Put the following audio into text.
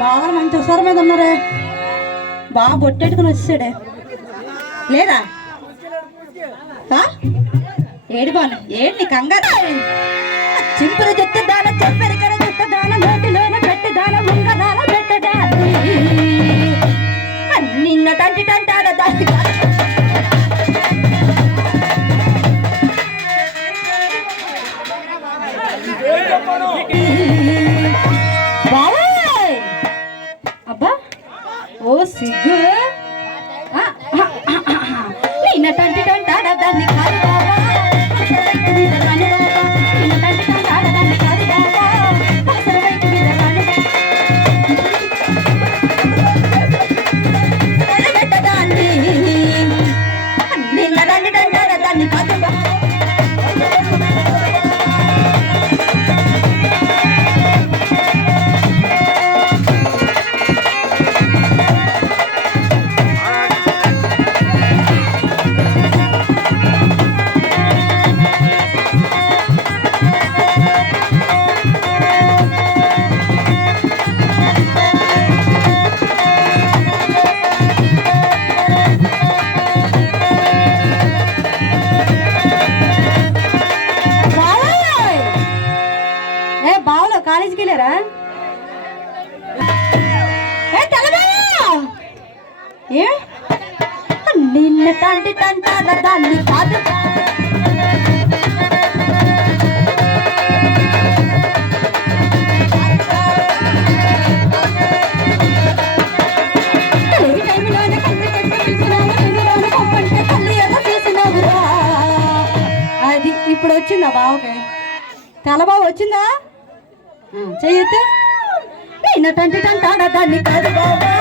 బాగా మంచి హుషారు మీద ఉన్నారే. బాగా బొట్టెట్టుకుని వచ్చాడే లేదా ఏడు బాను ఏడు నీ కంగారు. చింపులు చెట్టు దాన చెప్పరికర చెట్టు దాన నోటిలోన పెట్టి దాన ముంగదాన పెట్టదా నిన్న తంటి తంటాడ దాని అబ్బా ఓ సిగ్గు నిన్న తంటి తంటాడ దాన్ని కాదు బాబా నిన్న తంటి తంటాడ దాన్ని కాదు బాబా పెట్టదాన్ని నిన్న తంటి తంటాడ దాన్ని కాదు కాలేజీకి వెళ్ళారా? ఏ నిన్న తంటి తంటాడ దాన్ని కాదు అది ఇప్పుడు వచ్చిందా బావకి తెల్లబాబు వచ్చిందా చెయ్యతే నిన్న తంటి తంటాడ దాన్ని కాదు బాబా